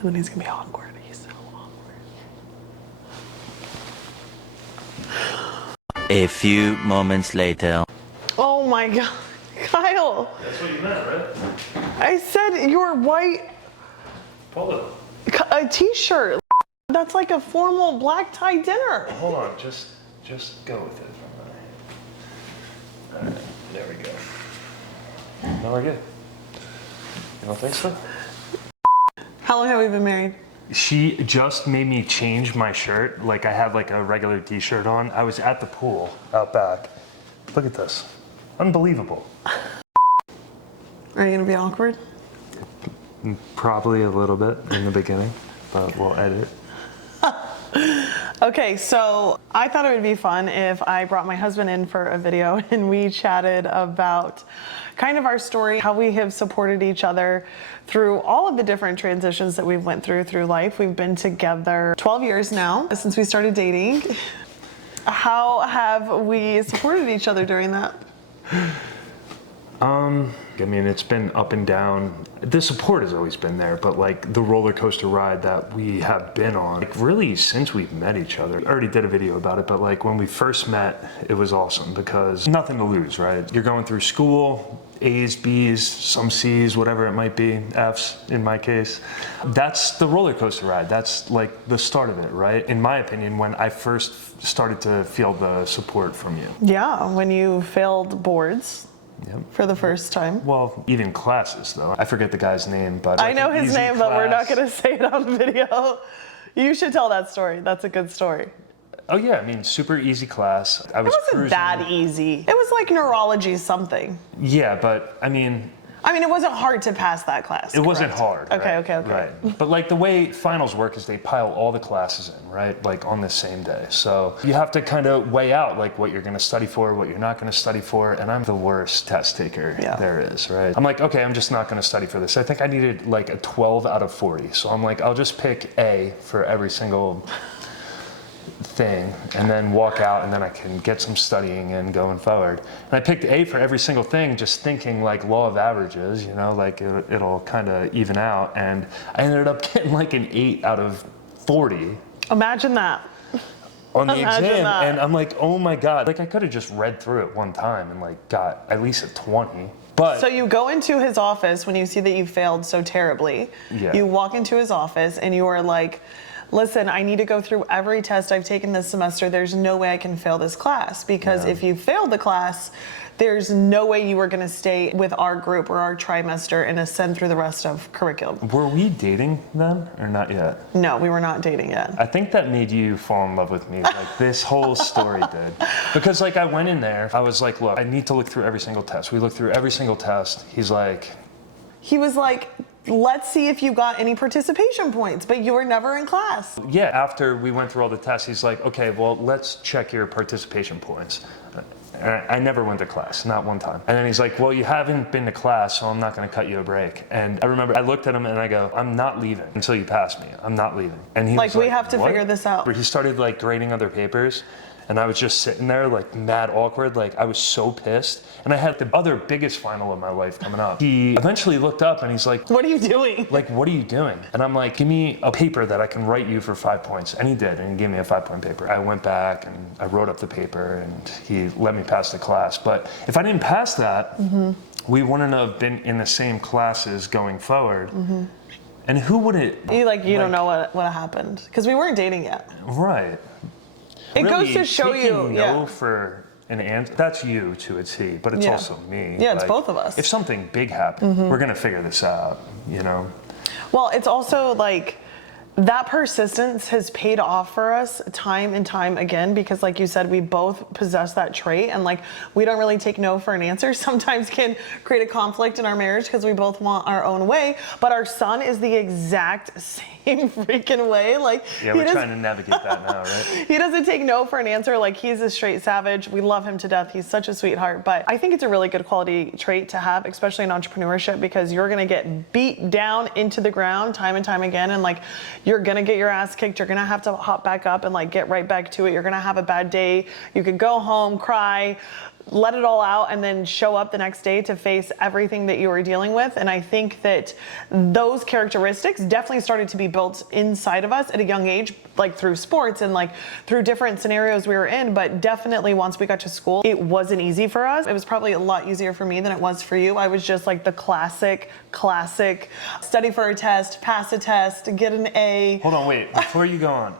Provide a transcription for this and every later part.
And then he's gonna be awkward. He's so awkward. A few moments later. Oh my God, Kyle. That's what you meant, right? I said your white Polo. a t-shirt. That's like a formal black tie dinner. Hold on, just go with it. All right, there we go. Now we're good. You don't think so? How long have we been married? She just made me change my shirt. Like I had like a regular t-shirt on. I was at the pool out back. Look at this. Unbelievable. Are you gonna be awkward? Probably a little bit in the beginning, but we'll edit. Okay, so I thought it would be fun if I brought my husband in for a video and we chatted about kind of our story, how we have supported each other through all of the different transitions that we've went through life. We've been together 12 years now since we started dating. How have we supported each other during that? I mean, it's been up and down. The support has always been there, but like the roller coaster ride that we have been on, like really since we've met each other. I already did a video about it, but like when we first met, it was awesome because nothing to lose, right? You're going through school, A's, B's, some C's, whatever it might be, F's in my case. That's the roller coaster ride. That's like the start of it, right? In my opinion, when I first started to feel the support from you. Yeah, when you failed boards. Yep. For the first time. Well, even classes though. I forget the guy's name, but I know his name, but we're not going to say it on video. You should tell that story. That's a good story. Oh yeah, I mean, super easy class. It wasn't that easy. It was like neurology something. Yeah, but I mean, it wasn't hard to pass that class. It wasn't hard. Okay, right? okay. Right. But like the way finals work is they pile all the classes in, right? Like on the same day. So you have to kind of weigh out like what you're going to study for, what you're not going to study for. And I'm the worst test taker there is, right? I'm like, okay, I'm just not going to study for this. I think I needed like a 12 out of 40. So I'm like, I'll just pick A for every single thing and then walk out and then I can get some studying in going forward. And I picked A for every single thing, just thinking like law of averages, you know, like it'll kind of even out. And I ended up getting like an 8 out of 40. Imagine that. On the exam. And I'm like, oh my God. Like I could have just read through it one time and like got at least a 20. But so you go into his office when you see that you failed so terribly. Yeah. You walk into his office and you are like, listen, I need to go through every test I've taken this semester. There's no way I can fail this class because if you fail the class, there's no way you were going to stay with our group or our trimester and ascend through the rest of curriculum. Were we dating then or not yet? No, we were not dating yet. I think that made you fall in love with me. Like this whole story did. Because like I went in there, I was like, look, I need to look through every single test. We looked through every single test. He was like, let's see if you got any participation points, but you were never in class. Yeah, after we went through all the tests, he's like, okay, well, let's check your participation points. I never went to class, not one time. And then he's like, well, you haven't been to class, so I'm not gonna cut you a break. And I remember I looked at him and I go, I'm not leaving until you pass me. I'm not leaving. And he was we have to figure this out. He started like grading other papers. And I was just sitting there like mad awkward, like I was so pissed. And I had the other biggest final of my life coming up. He eventually looked up and he's like, what are you doing? Like, what are you doing? And I'm like, give me a paper that I can write you for 5 points. And he did, and he gave me a 5-point paper. I went back and I wrote up the paper and he let me pass the class. But if I didn't pass that, we wouldn't have been in the same classes going forward. And who would it? You don't know what happened because we weren't dating yet. Right. It really, goes to show you, no for an answer. That's you to a T, but it's also me. Yeah, it's both of us. If something big happened, we're gonna figure this out, you know? Well, it's also like that persistence has paid off for us time and time again because like you said, we both possess that trait and like we don't really take no for an answer. Sometimes can create a conflict in our marriage because we both want our own way, but our son is the exact same freaking way. Like we're trying to navigate that now, right? He doesn't take no for an answer. Like he's a straight savage. We love him to death. He's such a sweetheart, but I think it's a really good quality trait to have, especially in entrepreneurship, because you're going to get beat down into the ground time and time again. And like, you're going to get your ass kicked. You're going to have to hop back up and like get right back to it. You're going to have a bad day. You could go home, cry, let it all out and then show up the next day to face everything that you were dealing with. And I think that those characteristics definitely started to be built inside of us at a young age, like through sports and like through different scenarios we were in. But definitely once we got to school, it wasn't easy for us. It was probably a lot easier for me than it was for you. I was just like the classic study for a test, pass a test, get an A. Hold on, wait, before you go on.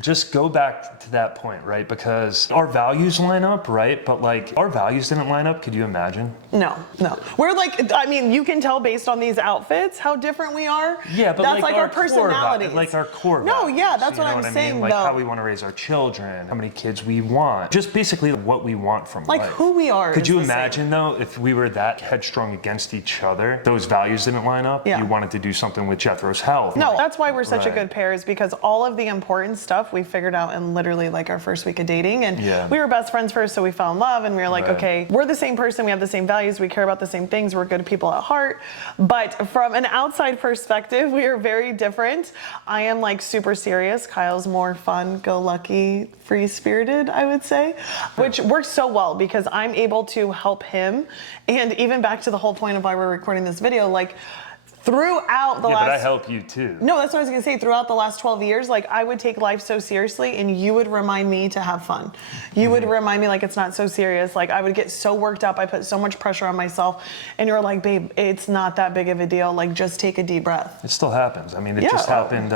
Just go back to that point, right? Because our values line up, right? But like our values didn't line up. Could you imagine? No. We're like, I mean, you can tell based on these outfits how different we are. Yeah, but that's like our personalities. Like our core No, values, yeah, that's what know I'm I saying, mean? Like though. how we want to raise our children, how many kids we want, just basically what we want from Like life. who we are. Could is you the same. imagine though, if we were that headstrong against each other, those values didn't line up, Yeah. you wanted to do something with Jethro's health. No, that's why we're such a Right. good pair, is because all of the important stuff we figured out in literally like our first week of dating. And Yeah. we were best friends first, so we fell in love and we were like, Right. okay, we're the same person, we have the same values, we care about the same things, we're good people at heart. But from an outside perspective, we are very different. I am like super serious. Kyle's more fun, go lucky, free spirited, I would say, which works so well because I'm able to help him. And even back to the whole point of why we're recording this video, like throughout the Yeah, last... but I help you too. No, that's what I was gonna say. Throughout the last 12 years, like I would take life so seriously and you would remind me to have fun. You would remind me like it's not so serious. Like I would get so worked up. I put so much pressure on myself and you were like, babe, it's not that big of a deal. Like just take a deep breath. It still happens. I mean, it Yeah. just happened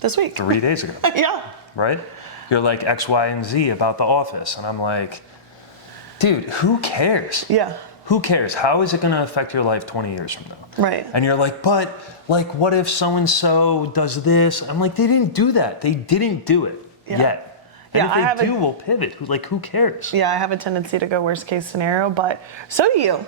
This week. 3 days ago, Yeah. right? You're like X, Y, and Z about the office. And I'm like, dude, who cares? Yeah. Who cares? How is it going to affect your life 20 years from now? Right. And you're like, but like, what if so-and-so does this? I'm like, they didn't do that. They didn't do it yet. And Yeah, if they do, we'll pivot. Who cares? Yeah, I have a tendency to go worst case scenario, but so do you.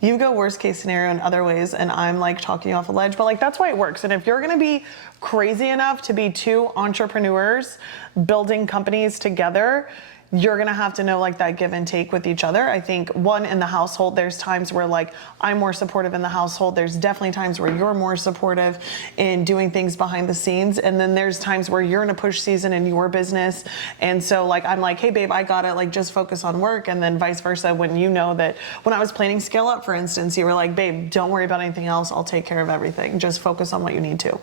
You go worst case scenario in other ways, and I'm like talking you off a ledge, but like that's why it works. And if you're gonna be crazy enough to be two entrepreneurs building companies together, you're gonna have to know like that give and take with each other. I think one, in the household, there's times where like I'm more supportive in the household. There's definitely times where you're more supportive in doing things behind the scenes. And then there's times where you're in a push season in your business. And so like, I'm like, hey babe, I got it. Like just focus on work. And then vice versa. When you know that when I was planning Scale Up, for instance, you were like, babe, don't worry about anything else. I'll take care of everything. Just focus on what you need to.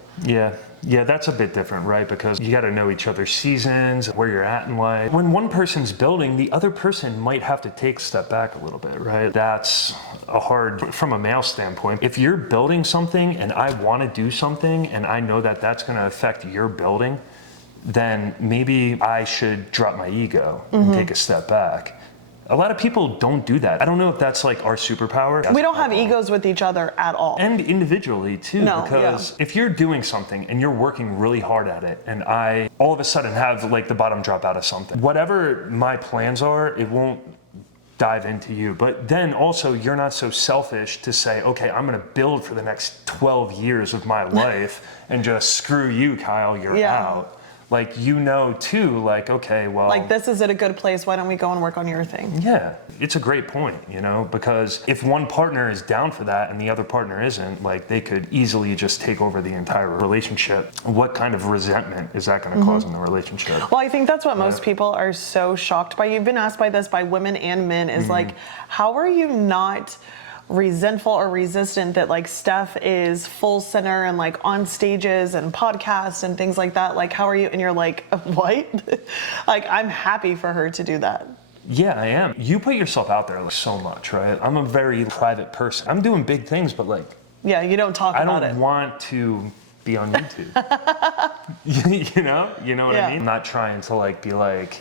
Yeah, that's a bit different, right? Because you got to know each other's seasons, where you're at in life. When one person's building, the other person might have to take a step back a little bit, right? That's a hard, from a male standpoint. If you're building something and I want to do something and I know that that's going to affect your building, then maybe I should drop my ego and take a step back. A lot of people don't do that. I don't know if that's like our superpower. We don't have egos with each other at all. And individually too, No, because if you're doing something and you're working really hard at it, and I all of a sudden have like the bottom drop out of something, whatever my plans are, it won't dive into you. But then also you're not so selfish to say, okay, I'm gonna build for the next 12 years of my life and just screw you, Kyle, you're out. Like, you know, too, like, okay, well... Like, this is at a good place. Why don't we go and work on your thing? Yeah, it's a great point, you know, because if one partner is down for that and the other partner isn't, like, they could easily just take over the entire relationship. What kind of resentment is that going to cause in the relationship? Well, I think that's what most people are so shocked by. You've been asked by this by women and men, is like, how are you not resentful or resistant that like Steph is full center and like on stages and podcasts and things like that? Like, how are you? And you're like, what? Like, I'm happy for her to do that. Yeah, I am. You put yourself out there like so much, right? I'm a very private person. I'm doing big things, but like, yeah, you don't talk about it. I don't want to be on YouTube. you know what I mean? I'm not trying to like be like,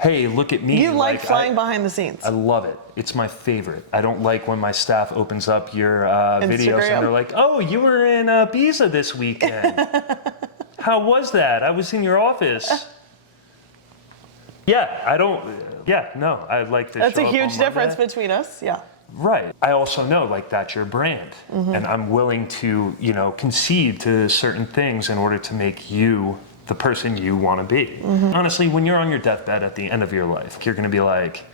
hey, look at me. You like flying behind the scenes. I love it. It's my favorite. I don't like when my staff opens up your videos and they're like, oh, you were in Ibiza this weekend. How was that? I was in your office. I like to That's show a up huge on difference Monday. between us. Yeah. Right. I also know like that's your brand, and I'm willing to, you know, concede to certain things in order to make you the person you want to be. Honestly, when you're on your deathbed at the end of your life, you're going to be like,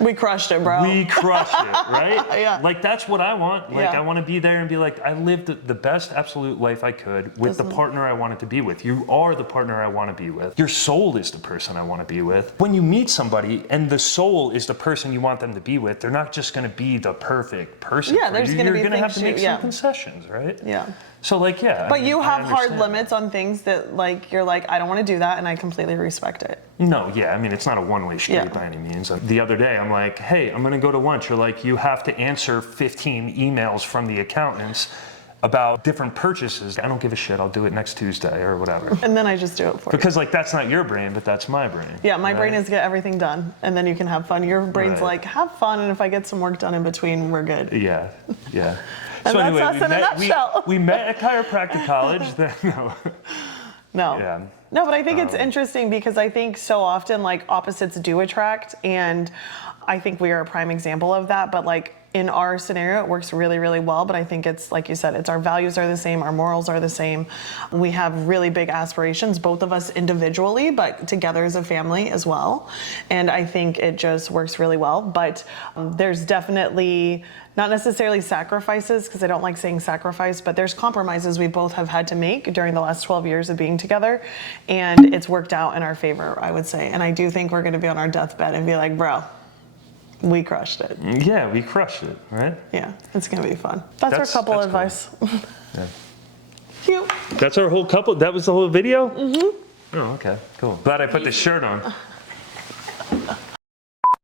We crushed it, bro. We crushed it, right? Yeah. Like, that's what I want. Like, Yeah. I want to be there and be like, I lived the best absolute life I could with the partner I wanted to be with. You are the partner I want to be with. Your soul is the person I want to be with. When you meet somebody and the soul is the person you want them to be with, they're not just going to be the perfect person. Yeah, for there's you. going to be You're going to have to make yeah. some concessions, right? Yeah. So, like, yeah. But I mean, you have I hard understand. limits on things that, like, you're like, I don't want to do that, and I completely respect it. No, yeah, I mean, it's not a one-way street Yeah. by any means. The other day, I'm like, hey, I'm gonna go to lunch. You're like, you have to answer 15 emails from the accountants about different purchases. I don't give a shit, I'll do it next Tuesday or whatever. And then I just do it for you. Because, like, that's not your brain, but that's my brain. Yeah, my right? brain is get everything done, and then you can have fun. Your brain's Right. like, have fun, and if I get some work done in between, we're good. Yeah, yeah. And that's us in a nutshell. We met at chiropractic college. Then, no. No. Yeah. No, but I think it's interesting because I think so often like opposites do attract, and I think we are a prime example of that. But like in our scenario, it works really, really well. But I think it's like you said, it's our values are the same, our morals are the same. We have really big aspirations, both of us individually, but together as a family as well. And I think it just works really well. But there's definitely not necessarily sacrifices, because I don't like saying sacrifice, but there's compromises we both have had to make during the last 12 years of being together, and it's worked out in our favor, I would say. And I do think we're going to be on our deathbed and be like, bro, we crushed it. Yeah, we crushed it, right? Yeah, it's going to be fun. That's our couple cool. advice. Yeah. Cute. That's our whole couple. That was the whole video? Mm-hmm. Oh, okay, cool. Glad I put the shirt on.